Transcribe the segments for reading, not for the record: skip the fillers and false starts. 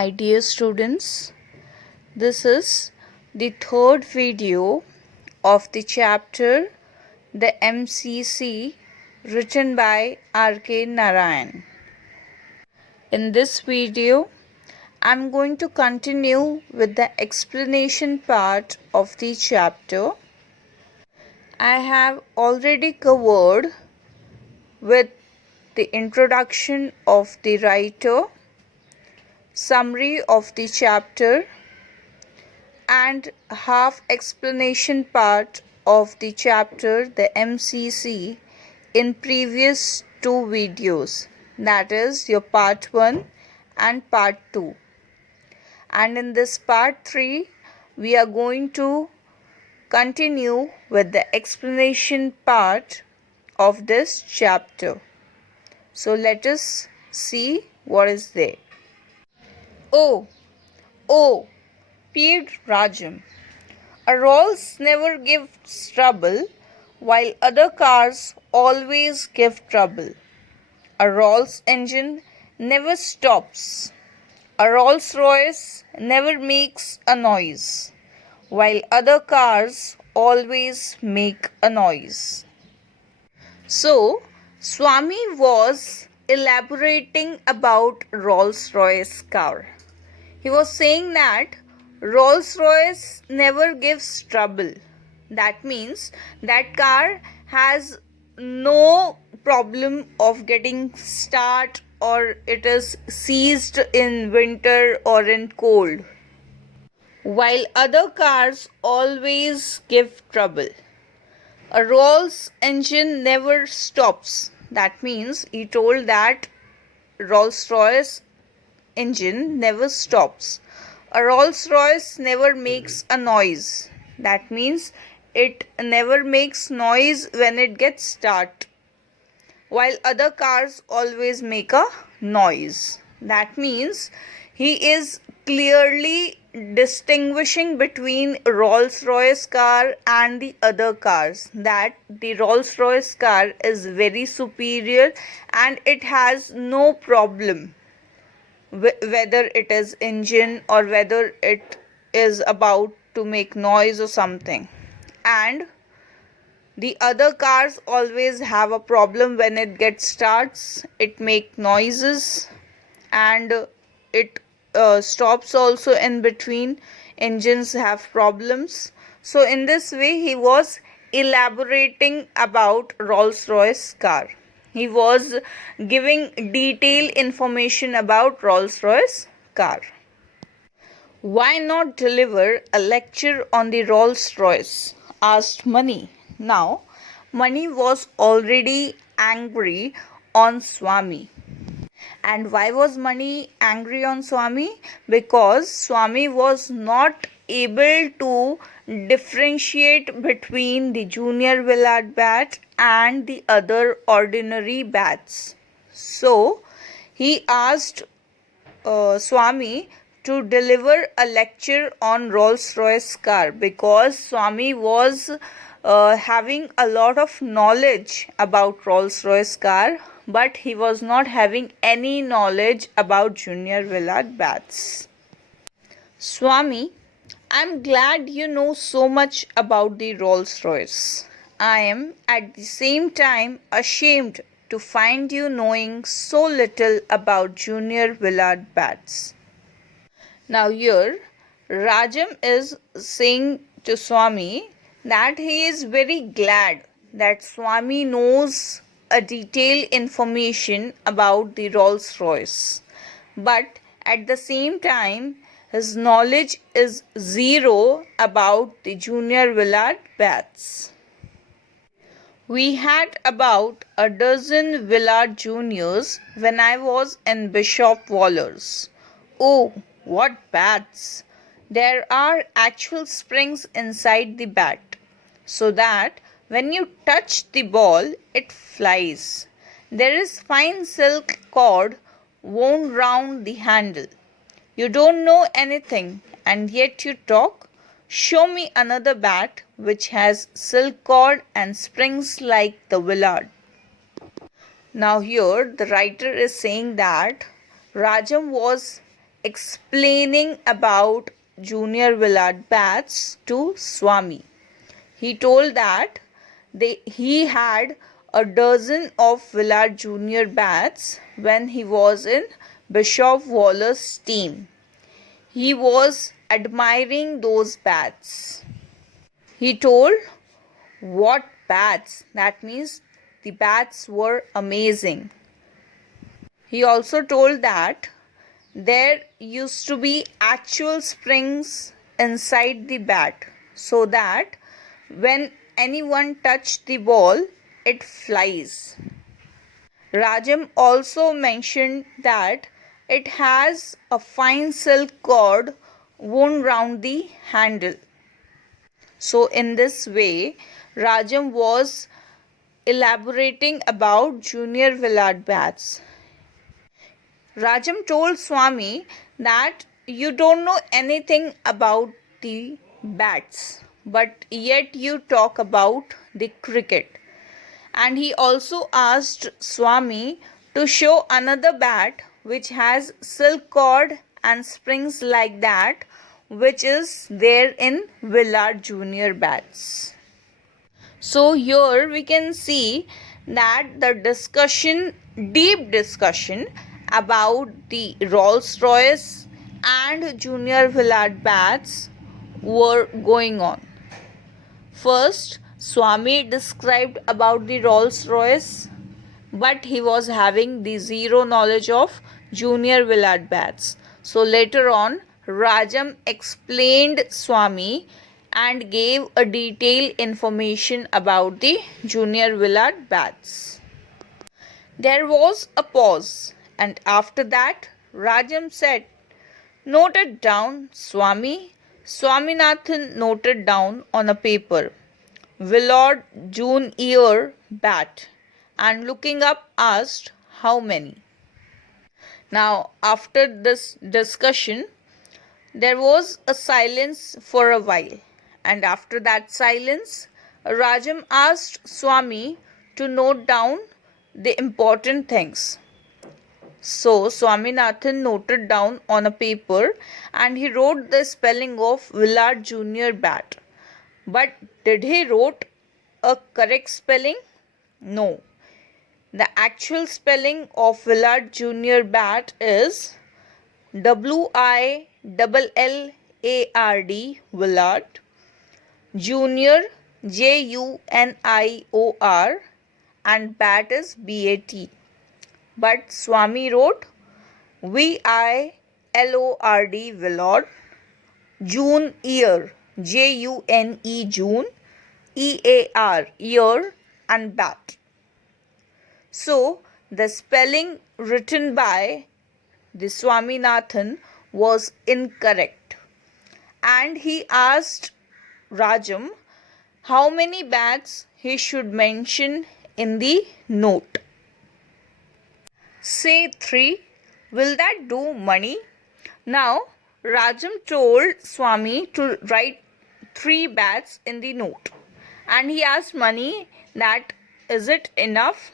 my dear students. This is the third video of the chapter The MCC written by R.K. Narayan. In this video, I am going to continue with the explanation part of the chapter. I have already covered with the introduction of the writer, summary of the chapter, and half explanation part of the chapter the MCC in previous two videos, that is your part 1 and part 2. And in this part 3 we are going to continue with the explanation part of this chapter. So let us see what is there. Oh, peered Rajam. A Rolls never gives trouble, while other cars always give trouble. A Rolls engine never stops. A Rolls Royce never makes a noise, while other cars always make a noise. So, Swami was elaborating about Rolls-Royce car. He was saying that Rolls-Royce never gives trouble. That means that car has no problem of getting start, or it is seized in winter or in cold, while other cars always give trouble. A Rolls engine never stops. That means he told that Rolls-Royce engine never stops. A Rolls-Royce never makes a noise. That means it never makes noise when it gets start, while other cars always make a noise. That means he is clearly distinguishing between Rolls-Royce car and the other cars, that the Rolls-Royce car is very superior and it has no problem whether it is engine or whether it is about to make noise or something, and the other cars always have a problem when it gets starts, it make noises, and it stops also in between. Engines have problems. So in this way he was elaborating about Rolls-Royce car. He was giving detailed information about Rolls-Royce car. Why not deliver a lecture on the Rolls-Royce? Asked Mani. Now, Mani was already angry on Swami. And why was Mani angry on Swami? Because Swami was not able to differentiate between the junior Willard bat and the other ordinary bats. So, he asked Swami to deliver a lecture on Rolls-Royce car, because Swami was having a lot of knowledge about Rolls-Royce car, but he was not having any knowledge about junior Willard bats. Swami, I am glad you know so much about the Rolls-Royce. I am at the same time ashamed to find you knowing so little about junior Willard bats. Now here, Rajam is saying to Swami that he is very glad that Swami knows a detailed information about the Rolls-Royce, but at the same time his knowledge is zero about the junior Willard bats. We had about a dozen Willard juniors when I was in Bishop Waller's. Oh, what bats! There are actual springs inside the bat, so that when you touch the ball, it flies. There is fine silk cord wound round the handle. You don't know anything, and yet you talk. Show me another bat which has silk cord and springs like the Willard. Now here the writer is saying that Rajam was explaining about Junior Willard bats to Swami. He told that he had a dozen of Willard Junior bats when he was in Bishop Waller's team. He was admiring those bats. He told, "What bats?" That means the bats were amazing. He also told that there used to be actual springs inside the bat so that when anyone touched the ball, it flies. Rajam also mentioned that it has a fine silk cord wound round the handle. So in this way, Rajam was elaborating about Junior Willard bats. Rajam told Swami that you don't know anything about the bats, but yet you talk about the cricket. And he also asked Swami to show another bat which has silk cord and springs like that, which is there in Willard Junior bats. So here we can see that the deep discussion about the Rolls Royce and Junior Willard bats were going on. First, Swami described about the Rolls Royce, but he was having the zero knowledge of Junior Willard bats. So later on, Rajam explained Swami and gave a detailed information about the Junior Willard bats. There was a pause, and after that, Rajam said, "Note it down, Swami." Swaminathan noted down on a paper, "Willard June year bat," and looking up asked, "How many?" Now, after this discussion, there was a silence for a while, and after that silence, Rajam asked Swami to note down the important things. So Swaminathan noted down on a paper and he wrote the spelling of Willard Junior bat. But did he wrote a correct spelling? No. The actual spelling of Willard Junior bat is Willard, Willard, Junior, Junior, and bat is BAT. But Swami wrote Willard, Willard, June year, June, year, and bat. So the spelling written by the Swaminathan was incorrect, and he asked Rajam how many bats he should mention in the note. Say 3. Will that do, money? Now Rajam told Swami to write 3 bats in the note, and he asked Mani that is it enough?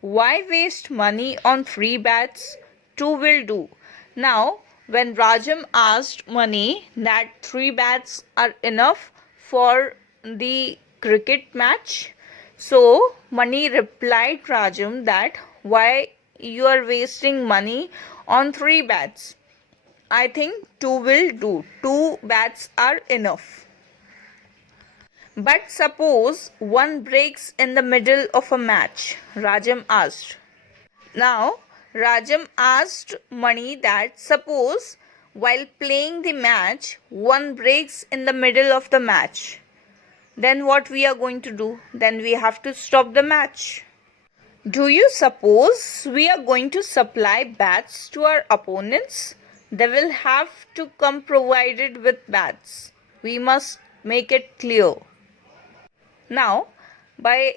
Why waste money on 3 bats? 2 will do. Now when Rajam asked Mani that 3 bats are enough for the cricket match, so Mani replied Rajam that why you are wasting money on 3 bats? I think 2 will do. 2 bats are enough. But suppose one breaks in the middle of a match, Rajam asked. Now Rajam asked Mani that suppose while playing the match, one breaks in the middle of the match. Then what we are going to do? Then we have to stop the match. Do you suppose we are going to supply bats to our opponents? They will have to come provided with bats. We must make it clear. Now, by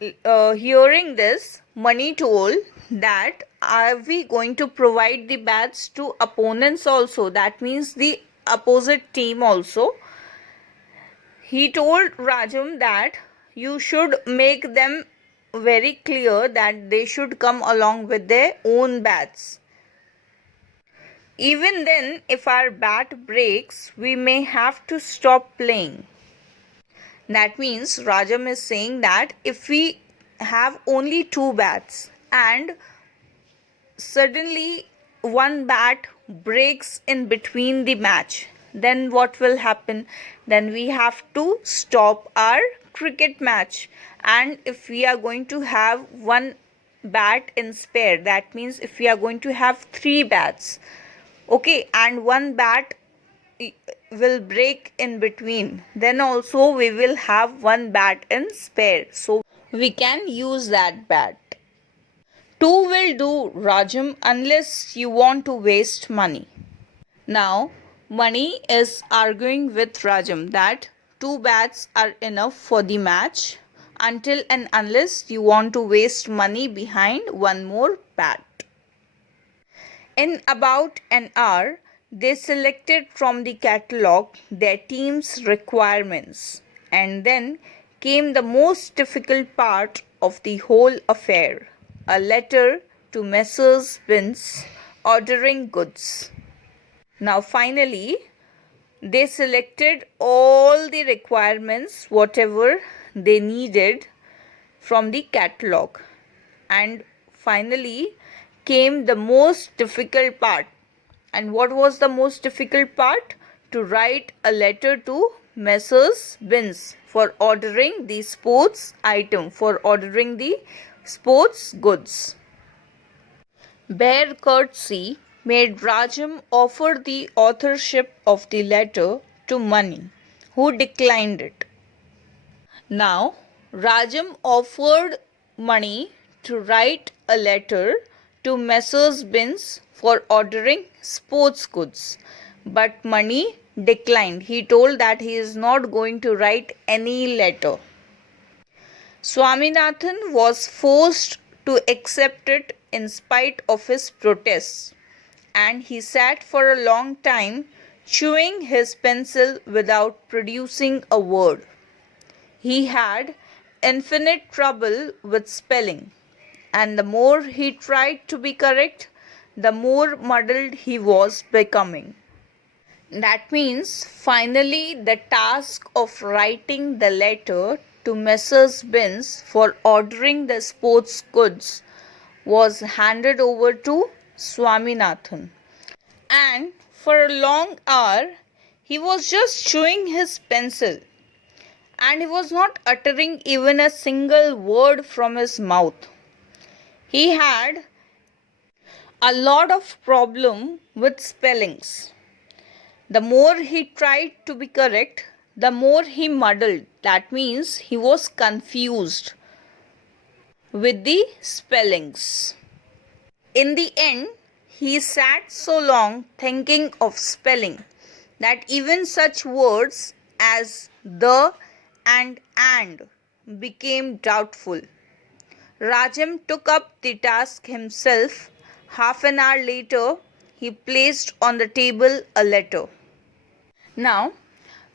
hearing this, Mani told that are we going to provide the bats to opponents also? That means the opposite team also. He told Rajam that you should make them very clear that they should come along with their own bats. Even then, if our bat breaks, we may have to stop playing. That means Rajam is saying that if we have only two bats and suddenly one bat breaks in between the match, then what will happen? Then we have to stop our cricket match. And if we are going to have one bat in spare, that means if we are going to have three bats, okay, and one bat will break in between, then also we will have one bat in spare, so we can use that bat. Two will do, Rajam, unless you want to waste money. Now, Mani is arguing with Rajam that two bats are enough for the match until and unless you want to waste money behind one more bat. In about an hour, they selected from the catalogue their team's requirements, and then came the most difficult part of the whole affair, a letter to Messrs. Binns ordering goods. Now finally, they selected all the requirements, whatever they needed from the catalogue, and finally came the most difficult part. And what was the most difficult part? To write a letter to Messrs. Binns for ordering the sports item, for ordering the sports goods. Bare courtesy made Rajam offer the authorship of the letter to Mani, who declined it. Now, Rajam offered Mani to write a letter to Messrs. Binns for ordering sports goods, but Mani declined. He told that he is not going to write any letter. Swaminathan was forced to accept it in spite of his protests, and he sat for a long time chewing his pencil without producing a word. He had infinite trouble with spelling, and the more he tried to be correct, the more muddled he was becoming. That means finally the task of writing the letter to Messrs. Binns for ordering the sports goods was handed over to Swaminathan. And for a long hour he was just chewing his pencil, and he was not uttering even a single word from his mouth. He had a lot of problem with spellings. The more he tried to be correct, the more he muddled. That means he was confused with the spellings. In the end, he sat so long thinking of spelling that even such words as the and became doubtful. Rajam took up the task himself. Half an hour later, he placed on the table a letter. Now,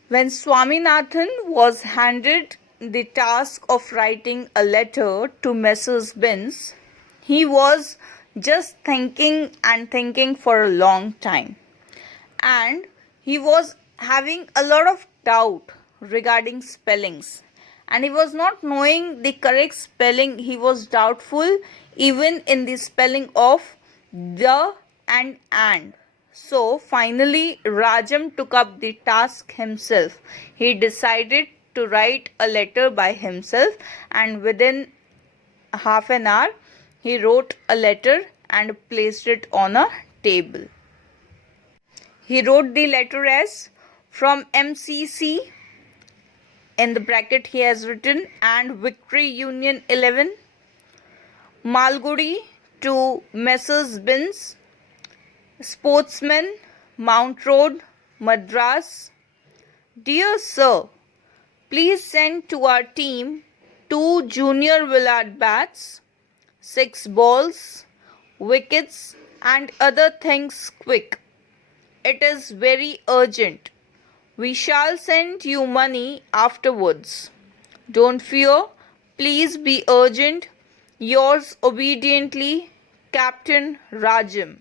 when Swaminathan was handed the task of writing a letter to Messrs. Binns, he was just thinking and thinking for a long time. And he was having a lot of doubt regarding spellings. And he was not knowing the correct spelling. He was doubtful even in the spelling of the and. So finally Rajam took up the task himself. He decided to write a letter by himself, and within half an hour he wrote a letter and placed it on a table. He wrote the letter as from MCC, in the bracket he has written, and Victory Union 11, Malgudi to Messrs. Binns, Sportsman, Mount Road, Madras. Dear Sir, please send to our team 2 junior Willard bats, 6 balls, wickets and other things quick. It is very urgent. We shall send you money afterwards. Don't fear. Please be urgent. Yours obediently, Captain Rajam.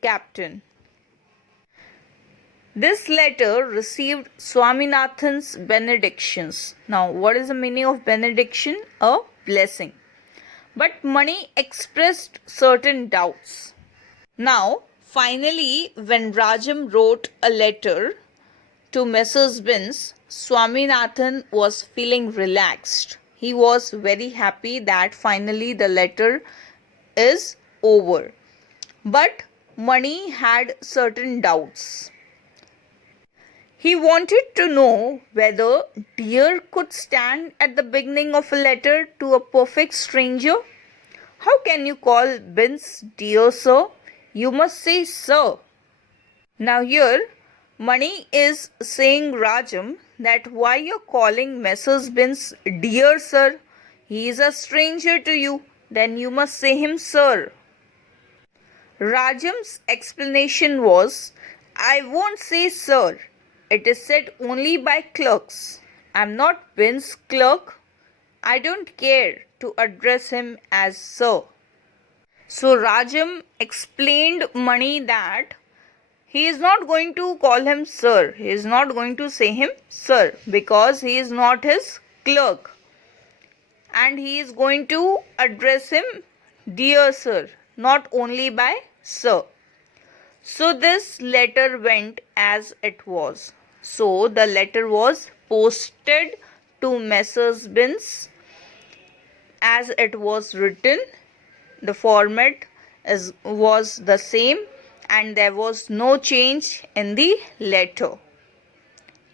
Captain. This letter received Swaminathan's benedictions. Now, what is the meaning of benediction? A blessing. But Mani expressed certain doubts. Now, finally, when Rajam wrote a letter to Messrs. Binns, Swaminathan was feeling relaxed. He was very happy that finally the letter is over. But Mani had certain doubts. He wanted to know whether dear could stand at the beginning of a letter to a perfect stranger. How can you call Binns dear, sir? You must say sir. Now here, Mani is saying Rajam that why you're calling Messrs. Binns dear, sir? He is a stranger to you. Then you must say him sir. Rajam's explanation was, I won't say sir. It is said only by clerks. I'm not Binns' clerk. I don't care to address him as sir. So Rajam explained Mani that he is not going to call him sir. He is not going to say him sir because he is not his clerk. And he is going to address him dear sir, not only by sir. So this letter went as it was. So the letter was posted to Messrs. Binns as it was written. The format was the same and there was no change in the letter.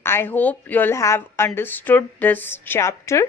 I hope you'll have understood this chapter.